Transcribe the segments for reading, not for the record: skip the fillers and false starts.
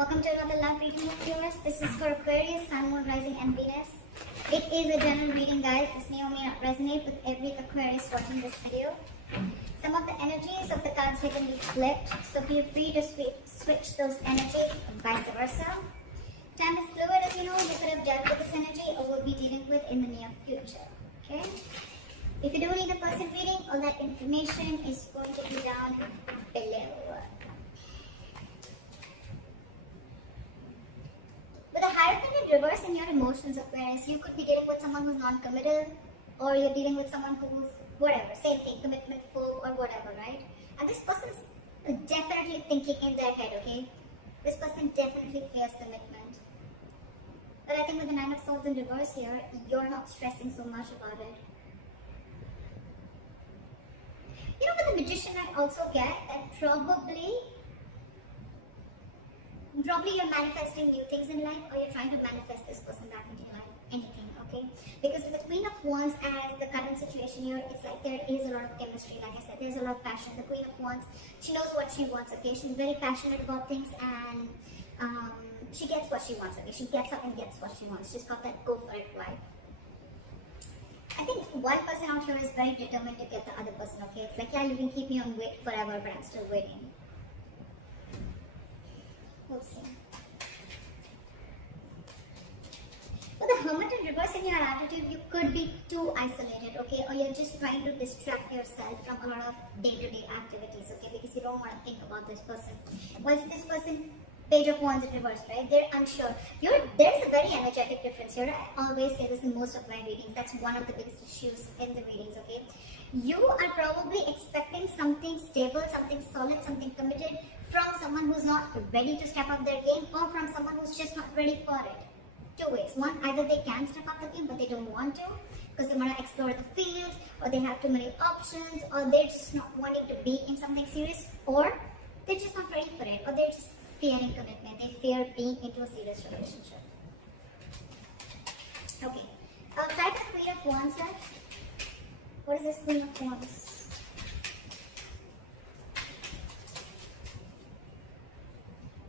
Welcome to another live reading of viewers. This is for Aquarius, Sun, Moon, Rising and Venus. It is a general reading, guys. This may or may not resonate with every Aquarius watching this video. Some of the energies of the cards here can be flipped, so feel free to switch those energies and vice versa. Time is fluid, as you know. You could have dealt with this energy or will be dealing with in the near future. Okay? If you do need a person reading, all that information is going to be down below. With a Hierophant in reverse in your emotions, Aquarius, you could be dealing with someone who's non-committal, or you're dealing with someone who's whatever, same thing, commitment full or whatever, right? And this person's definitely thinking in their head, okay? This person definitely fears commitment. But I think with the Nine of Swords in reverse here, you're not stressing so much about it. You know, with the Magician, I also get that probably you're manifesting new things in life, or you're trying to manifest this person back into your life, anything, okay? Because with the Queen of Wands as the current situation here, it's like there is a lot of chemistry, like I said, there's a lot of passion. The Queen of Wands, she knows what she wants, okay? She's very passionate about things, and she gets what she wants, okay? She gets up and gets what she wants. She's got that go for it vibe. I think one person out here is very determined to get the other person, okay? It's like, yeah, you can keep me on wait forever, but I'm still waiting. We'll see. With the Hermit in reverse in your attitude, you could be too isolated, okay? Or you're just trying to distract yourself from a lot of day-to-day activities, okay? Because you don't want to think about this person. Once this person, Page of Wands in reverse, right? They're unsure. There's a very energetic difference here. I always say this in most of my readings. That's one of the biggest issues in the readings, okay? You are probably expecting something stable, something solid, something committed from someone who's not ready to step up their game, or from someone who's just not ready for it. Two ways. One, either they can step up the game but they don't want to because they want to explore the field, or they have too many options, or they're just not wanting to be in something serious, or they're just not ready for it, or they're just fearing commitment. They fear being into a serious relationship. Okay. Try the Queen of Wands here. What is this Queen of Wands?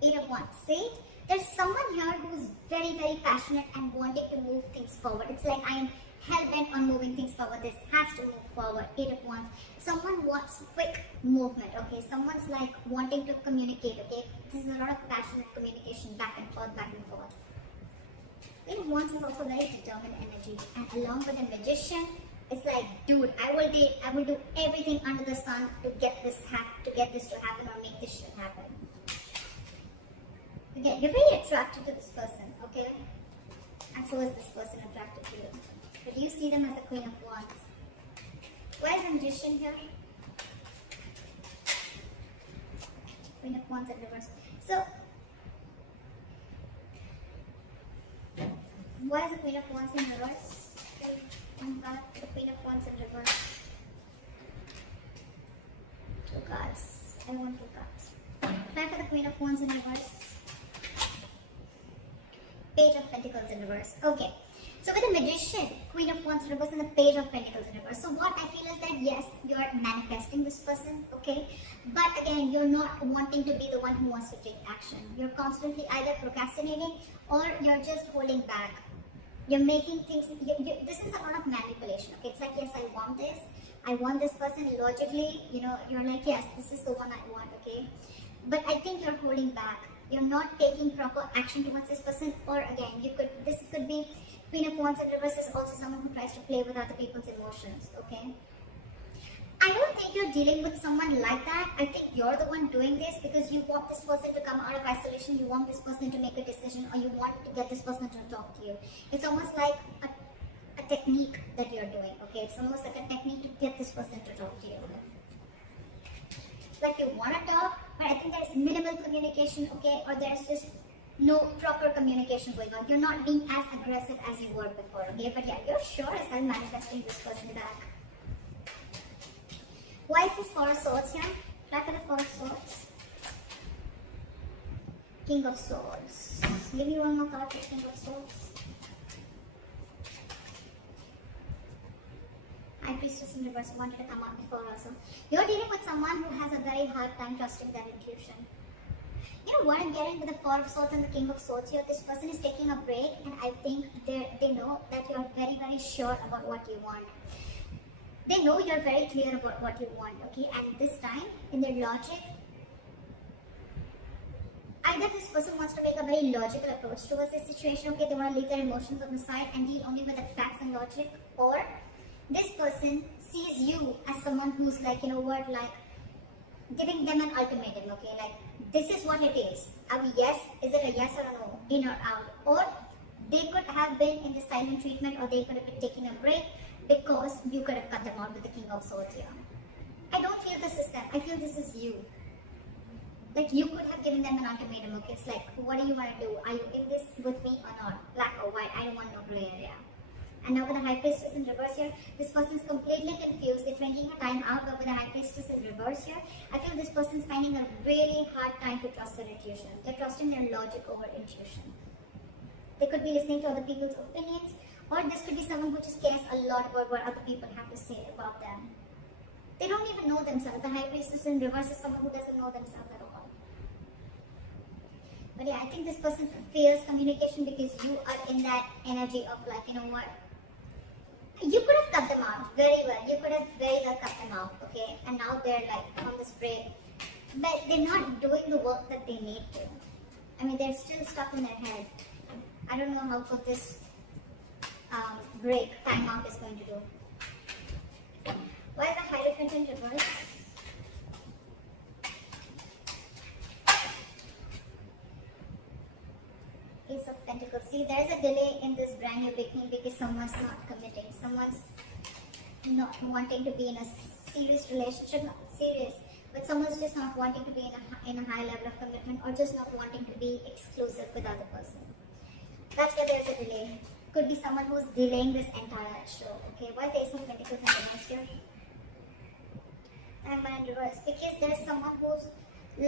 Eight of Wands. See? There's someone here who's very, very passionate and wanting to move things forward. It's like, I am hell-bent on moving things forward. This has to move forward. Eight of Wands. Someone wants quick movement, okay? Someone's like wanting to communicate, okay? This is a lot of passionate communication, back and forth, back and forth. Eight of Wands is also very determined energy. And along with the Magician, it's like, dude, I will do everything under the sun to get this to happen, or make this shit happen. Again, you're very attracted to this person, okay? And so is this person attracted to you. But you see them as the Queen of Wands. Why is the Magician here? Queen of Wands in reverse. So, why is the Queen of Wands in reverse? One card for the Queen of Wands in reverse. Two cards. I want two cards. Try for the Queen of Wands in reverse. Page of Pentacles in reverse. Okay. So with the Magician, Queen of Wands in reverse, and the Page of Pentacles in reverse. So what I feel is that yes, you're manifesting this person, okay? But again, you're not wanting to be the one who wants to take action. You're constantly either procrastinating or you're just holding back. You're making things, this is a lot of manipulation, okay? It's like, yes, I want this person. Logically, you know, you're like, yes, this is the one I want, okay? But I think you're holding back. You're not taking proper action towards this person, or again, this could be Queen of Wands in reverse is also someone who tries to play with other people's emotions, okay? I don't think you're dealing with someone like that. I think you're the one doing this because you want this person to come out of isolation, you want this person to make a decision, or you want to get this person to talk to you. It's almost like a technique that you're doing, okay? It's almost like a technique to get this person to talk to you. Like you want to talk, but I think there's minimal communication, okay? Or there's just no proper communication going on. You're not being as aggressive as you were before, okay? But yeah, you're sure as hell manifesting this person back. Why is this Four of Swords here? Try for the Four of Swords. King of Swords. Give me one more card for King of Swords. High Priestess in reverse wanted to come out before also. You're dealing with someone who has a very hard time trusting their intuition. You know what I'm getting with the Four of Swords and the King of Swords here? This person is taking a break, and I think they know that you're very, very sure about what you want. They know you're very clear about what you want, okay? And this time, in their logic, either this person wants to make a very logical approach towards this situation, okay? They want to leave their emotions on the side and deal only with the facts and logic, or this person sees you as someone who's like, you know what, like giving them an ultimatum, okay? Like, this is what it is. Yes, is it a yes or a no, in or out? Or they could have been in the silent treatment, or they could have been taking a break because you could have cut them out with the King of Swords here. I don't feel this is them. I feel this is you. Like, you could have given them an ultimatum, okay? It's like, what do you want to do? Are you in this with me or not? Black or white? I don't want no gray area. And now with the High Priestess in reverse here, this person is completely confused. They're drinking a time out, but with the High Priestess in reverse here, I feel this person is finding a really hard time to trust their intuition. They're trusting their logic over intuition. They could be listening to other people's opinions, or this could be someone who just cares a lot about what other people have to say about them. They don't even know themselves. The High Priestess in reverse is someone who doesn't know themselves at all. But yeah, I think this person fears communication because you are in that energy of like, you know what? You could have cut them out very well. You could have very well cut them out, okay? And now they're like on this break. But they're not doing the work that they need to. I mean, they're still stuck in their head. I don't know how good this break, time out is going to do. Why is the Hierophant in reverse? Ace of Pentacles. See, there's a delay in this brand new beginning because someone's not committing. Someone's not wanting to be in a serious relationship, not serious, but someone's just not wanting to be in a high level of commitment, or just not wanting to be exclusive with other person. That's why there's a delay. Could be someone who's delaying this entire show. Okay, why is the Ace of Pentacles in reverse here? Hangman in reverse, because there's someone who's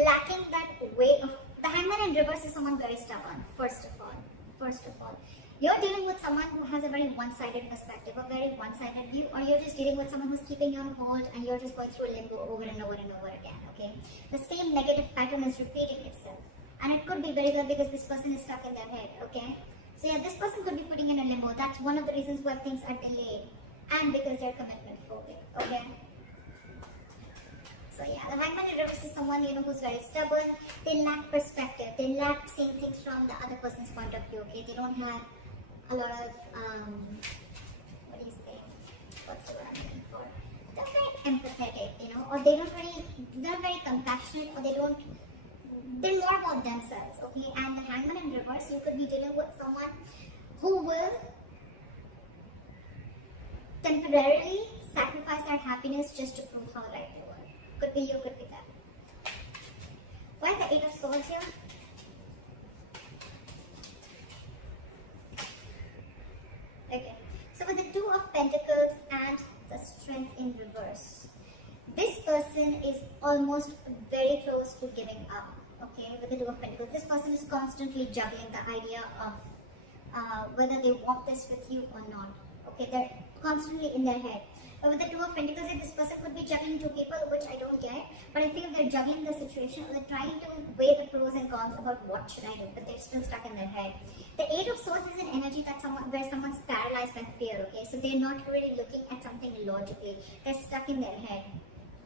lacking that way of. The Hangman in reverse is someone very stubborn. First of all, you're dealing with someone who has a very one-sided perspective, a very one-sided view, or you're just dealing with someone who's keeping you on hold and you're just going through a limbo over and over and over again. Okay, the same negative pattern is repeating itself, and it could be very well because this person is stuck in their head. Okay, so yeah, this person could be putting in a limbo. That's one of the reasons why things are delayed, and because they're commitment phobic. Okay. So yeah, the Hangman in reverse is someone, you know, who's very stubborn. They lack perspective. They lack seeing things from the other person's point of view. Okay, they don't have a lot of what do you say? What's the word I'm looking for? They're very empathetic, you know, or they're very compassionate, or they're more about themselves. Okay, and the Hangman in reverse, you could be dealing with someone who will temporarily sacrifice their happiness just to prove how right they were. Could be you, could be them. Why is the Eight of Swords here? Okay, so with the Two of Pentacles and the Strength in reverse, this person is almost very close to giving up. Okay, with the Two of Pentacles, this person is constantly juggling the idea of whether they want this with you or not. Okay, they're constantly in their head. But with the Two of Pentacles, this person could be juggling two people, which I don't get. But I feel they're juggling the situation, or they're trying to weigh the pros and cons about what should I do, but they're still stuck in their head. The Eight of Swords is an energy that where someone's paralyzed by fear. Okay, so they're not really looking at something logically. They're stuck in their head.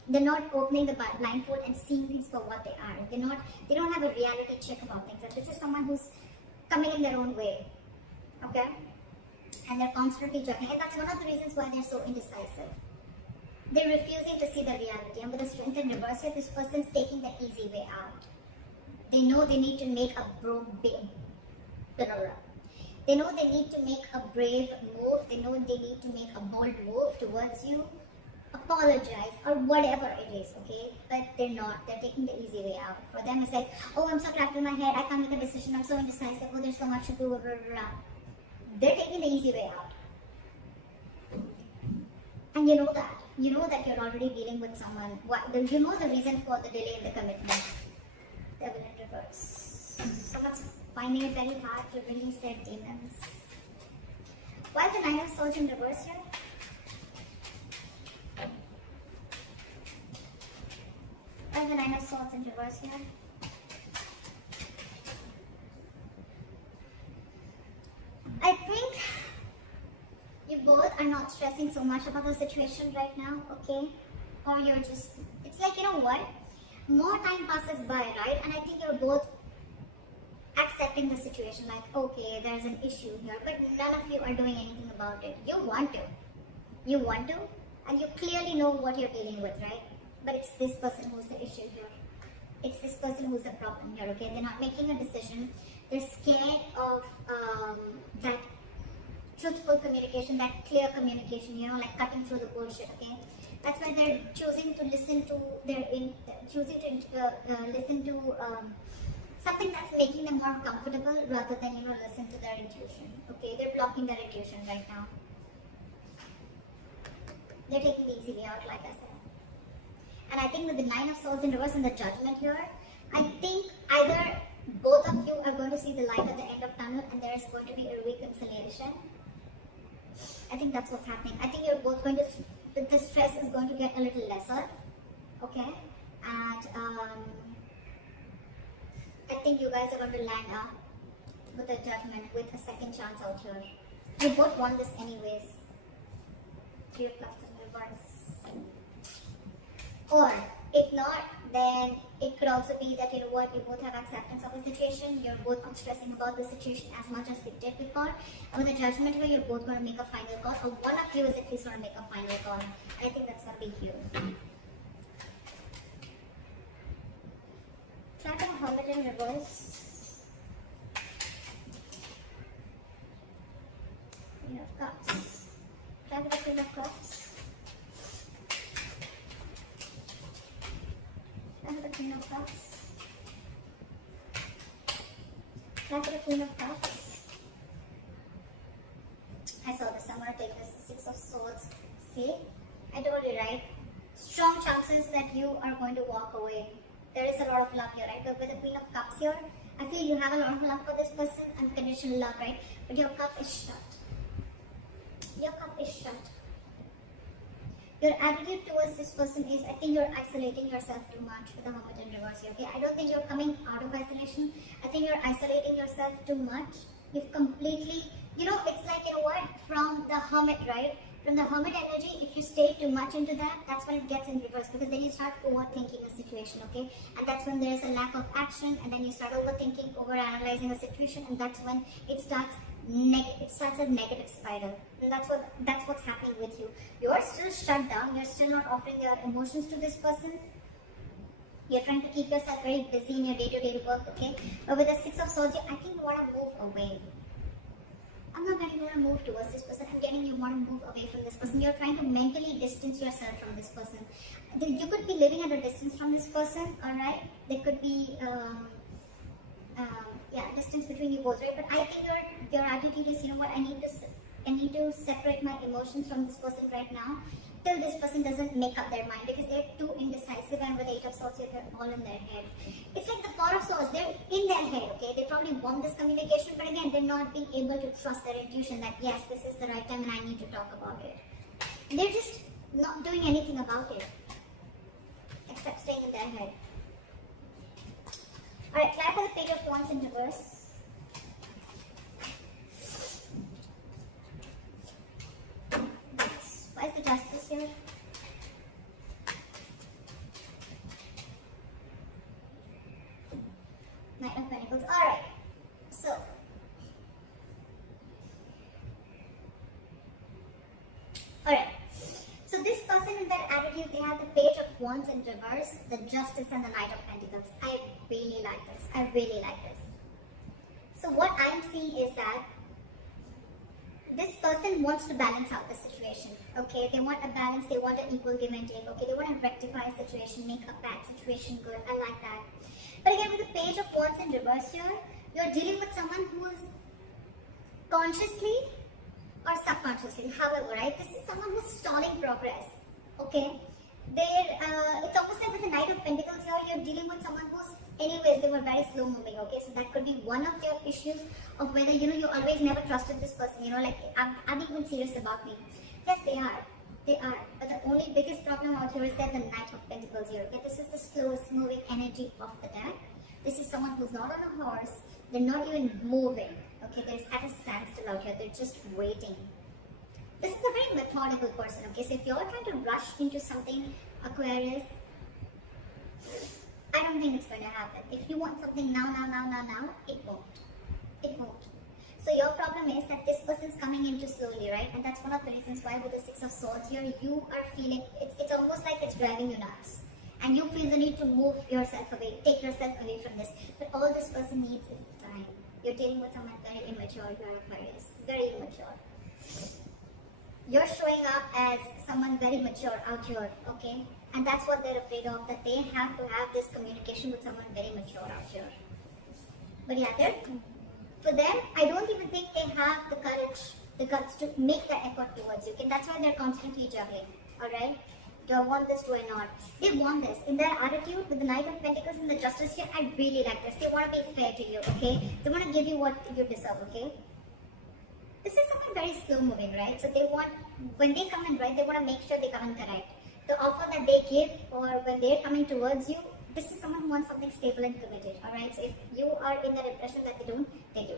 They're not opening the blindfold and seeing things for what they are. They don't have a reality check about things. And this is someone who's coming in their own way. Okay. And they're constantly juggling, and that's one of the reasons why they're so indecisive. They're refusing to see the reality, and with the Strength in reverse here, this person's taking the easy way out. They know they need to make a They know they need to make a brave move. They know they need to make a bold move towards you, apologize, or whatever it is, okay? But they're not. They're taking the easy way out. For them, it's like, oh, I'm so trapped in my head. I can't make a decision. I'm so indecisive. Oh, there's so much to do. Blah, blah, blah. They're taking the easy way out. And you know that. You know that you're already dealing with someone. You know the reason for the delay in the commitment. Devil in reverse. Someone's finding it very hard to release their demons. Why is the Nine of Swords in reverse here? Why is the Nine of Swords in reverse here? are not stressing so much about the situation right now, okay? Or you're just, it's like, you know what? More time passes by, right? And I think you're both accepting the situation, like, okay, there's an issue here, but none of you are doing anything about it. You want to. You want to, and you clearly know what you're dealing with, right? But it's this person who's the issue here. It's this person who's the problem here, okay? They're not making a decision. They're scared of that truthful communication, that clear communication, you know, like cutting through the bullshit, okay? That's why they're choosing to listen to listen to something that's making them more comfortable rather than, you know, listen to their intuition, okay? They're blocking their intuition right now. They're taking the easy way out, like I said. And I think with the Nine of Swords in reverse and the Judgment here, I think either both of you are going to see the light at the end of tunnel and there is going to be a reconciliation. I think that's what's happening. I think you're both going to, the stress is going to get a little lesser, okay? And I think you guys are going to land up with a Judgment, with a second chance out here. You both want this anyways. Three of Cups in reverse. Or if not, then it could also be that, you know what, you both have acceptance of the situation. You're both not stressing about the situation as much as we did before. And with the Judgment here, you're both going to make a final call, or one of you is at least going to make a final call. I think that's going to be you. Try to hold it in reverse. Queen of Cups. Try to the Queen of Cups. Try to the Queen of Cups. Try to the Queen of Cups. I saw this. I'm going to take this. Six of Swords. See? I told you, right? Strong chances that you are going to walk away. There is a lot of love here, right? But with the Queen of Cups here, I feel you have a lot of love for this person, unconditional love, right? But your cup is shut. Your cup is shut. Your attitude towards this person is, I think you're isolating yourself too much with the Hermit in reverse here, okay? I don't think you're coming out of isolation. I think you're isolating yourself too much. You've completely, you know, it's like, you know what, from the Hermit, right? From the Hermit energy, if you stay too much into that, that's when it gets in reverse, because then you start overthinking a situation, okay? And that's when there's a lack of action, and then you start overthinking, overanalyzing a situation, and that's when it starts a negative spiral. And that's what's happening with you. You're still shut down. You're still not offering your emotions to this person. You're trying to keep yourself very busy in your day-to-day work, okay? But with the Six of Swords, I think you want to move away. I'm not getting you want to move towards this person. I'm getting you want to move away from this person. You're trying to mentally distance yourself from this person. You could be living at a distance from this person, alright? There could be distance between you both, right? But I think your attitude is, you know what, I need to separate my emotions from this person right now till this person doesn't make up their mind, because they're too indecisive, and with the Eight of Swords, they're all in their head. It's like the Four of Swords, they're in their head, okay? They probably want this communication, but again, they're not being able to trust their intuition that yes, this is the right time and I need to talk about it. They're just not doing anything about it, except staying in their head. Alright, try for the Page of Wands in reverse. Why is the Justice here? Knight of Pentacles. Alright, so this person in their attitude, they have the Page of Wands in reverse, the Justice, and the Knight of Pentacles. I really like this. I really like this. So what I'm seeing is that this person wants to balance out the situation, okay? They want a balance, they want an equal give and take, okay? They want to rectify a situation, make a bad situation good. I like that. But again, with the Page of Wands in reverse here, you're dealing with someone who is consciously or subconsciously, however, right? This is someone who's stalling progress, okay? It's almost like with the Knight of Pentacles here, you're dealing with someone who's, anyways, they were very slow moving, okay? So that could be one of your issues of whether, you know, you always never trusted this person, you know, like, are they even serious about me? Yes, they are. They are. But the only biggest problem out here is that the Knight of Pentacles here, okay? This is the slowest moving energy of the deck. This is someone who's not on a horse. They're not even moving, okay? They're at a standstill out here. They're just waiting. This is a very methodical person, okay? So if you're trying to rush into something, Aquarius, I don't think it's going to happen. If you want something now, it won't. It won't. So your problem is that this person's coming in too slowly, right? And that's one of the reasons why with the Six of Swords here, you are feeling, it's almost like it's driving you nuts. And you feel the need to move yourself away, take yourself away from this. But all this person needs is time. You're dealing with someone very immature, you're Aquarius. Very immature. You're showing up as someone very mature out here, okay? And that's what they're afraid of, that they have to have this communication with someone very mature out here. But yeah, for them, I don't even think they have the courage, the guts to make that effort towards you. Okay? That's why they're constantly juggling, alright? Do I want this, do I not? They want this. In their attitude, with the Knight of Pentacles and the Justice here, I really like this. They want to be fair to you, okay? They want to give you what you deserve, okay? This is something very slow moving, right? So they want, when they come in, right, they want to make sure they come in correct. The offer that they give, or when they're coming towards you, this is someone who wants something stable and committed, alright? So if you are in that impression that they don't, they do.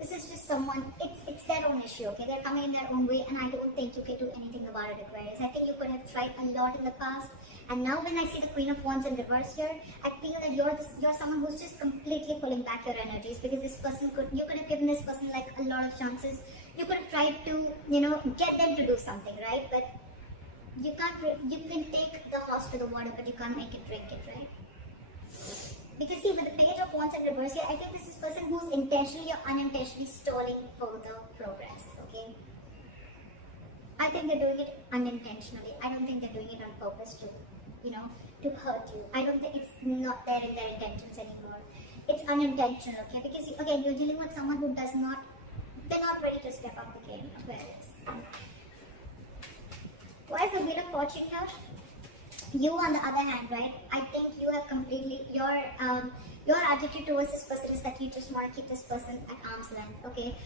This is just someone, it's their own issue, okay? They're coming in their own way, and I don't think you can do anything about it, Aquarius. I think you could have tried a lot in the past, and now when I see the Queen of Wands in reverse here, I feel that you're someone who's just completely pulling back your energies, because this person you could have given this person like a lot of chances. You could have tried to, get them to do something, right? But you can take the horse to the water, but you can't make it drink it, right? Because see, with the Page of Wands in reverse here, I think this is a person who's intentionally or unintentionally stalling further progress, okay? I think they're doing it unintentionally. I don't think they're doing it on purpose to hurt you. I don't think it's not there in their intentions anymore. It's unintentional, okay? Because again, you're dealing with someone who they're not ready to step up the game, Aquarius. Why is the Wheel of Fortune here? You, on the other hand, right? I think you have completely your attitude towards this person is that you just want to keep this person at arm's length. Okay,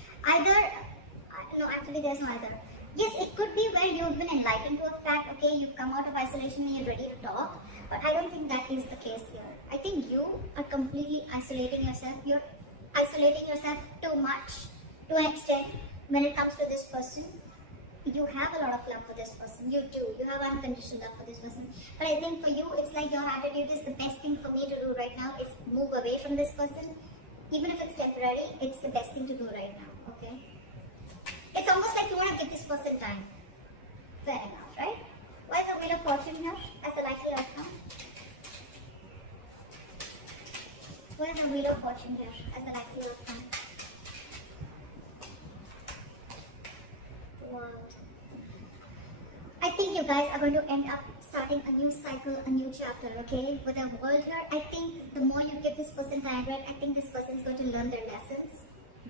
no, actually, there's no either. Yes, it could be where you've been enlightened to a fact. Okay, you've come out of isolation and you're ready to talk. But I don't think that is the case here. I think you are completely isolating yourself. You're isolating yourself too much, to an extent, when it comes to this person. You have a lot of love for this person. You do. You have unconditional love for this person. But I think for you, it's like your attitude is the best thing for me to do right now is move away from this person. Even if it's temporary, it's the best thing to do right now. Okay? It's almost like you want to give this person time. Fair enough, right? Why is the Wheel of Fortune here as the likely outcome? Why is the Wheel of Fortune here as the likely outcome? I think you guys are going to end up starting a new cycle, a new chapter, okay? With a world here, I think the more you give this person time, right, I think this person is going to learn their lessons.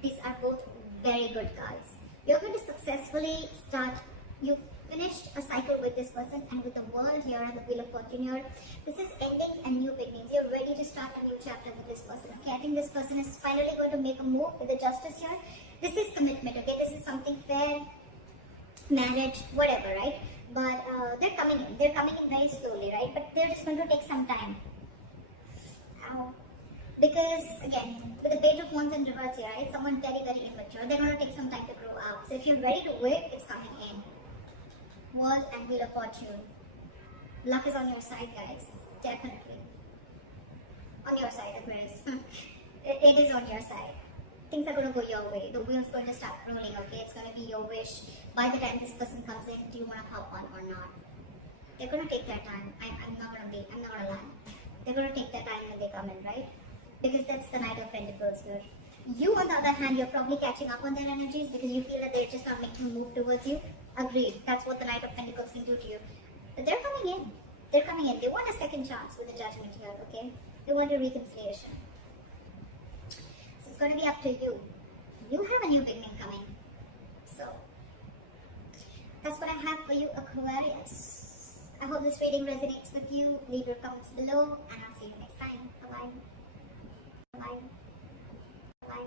These are both very good cards. You're going to successfully you finished a cycle with this person, and with the world here and the Wheel of Fortune here, this is endings and new beginnings. You're ready to start a new chapter with this person, okay? I think this person is finally going to make a move with the Justice here. This is commitment, okay? This is something fair, marriage, whatever, right? But they're coming in very slowly, right? But they're just going to take some time. Because again, with the Page of Wands in reverse here, right? Someone very, very immature. They're going to take some time to grow up. So if you're ready to wait, it's coming in. World and Wheel of Fortune. Luck is on your side, guys. Definitely. On your side, Aquarius. It is on your side. Things are going to go your way. The wheel's going to start rolling, okay? It's going to be your wish. By the time this person comes in, do you want to hop on or not? They're going to take their time. I'm not going to lie. They're going to take their time when they come in, right? Because that's the Knight of Pentacles here. You, on the other hand, you're probably catching up on their energies because you feel that they're just not making a move towards you. Agreed. That's what the Knight of Pentacles can do to you. But they're coming in. They're coming in. They want a second chance with the Judgment here, okay? They want a reconciliation. It's going to be up to you. You have a new beginning coming. So, that's what I have for you, Aquarius. I hope this reading resonates with you. Leave your comments below, and I'll see you next time. Bye-bye. Bye-bye.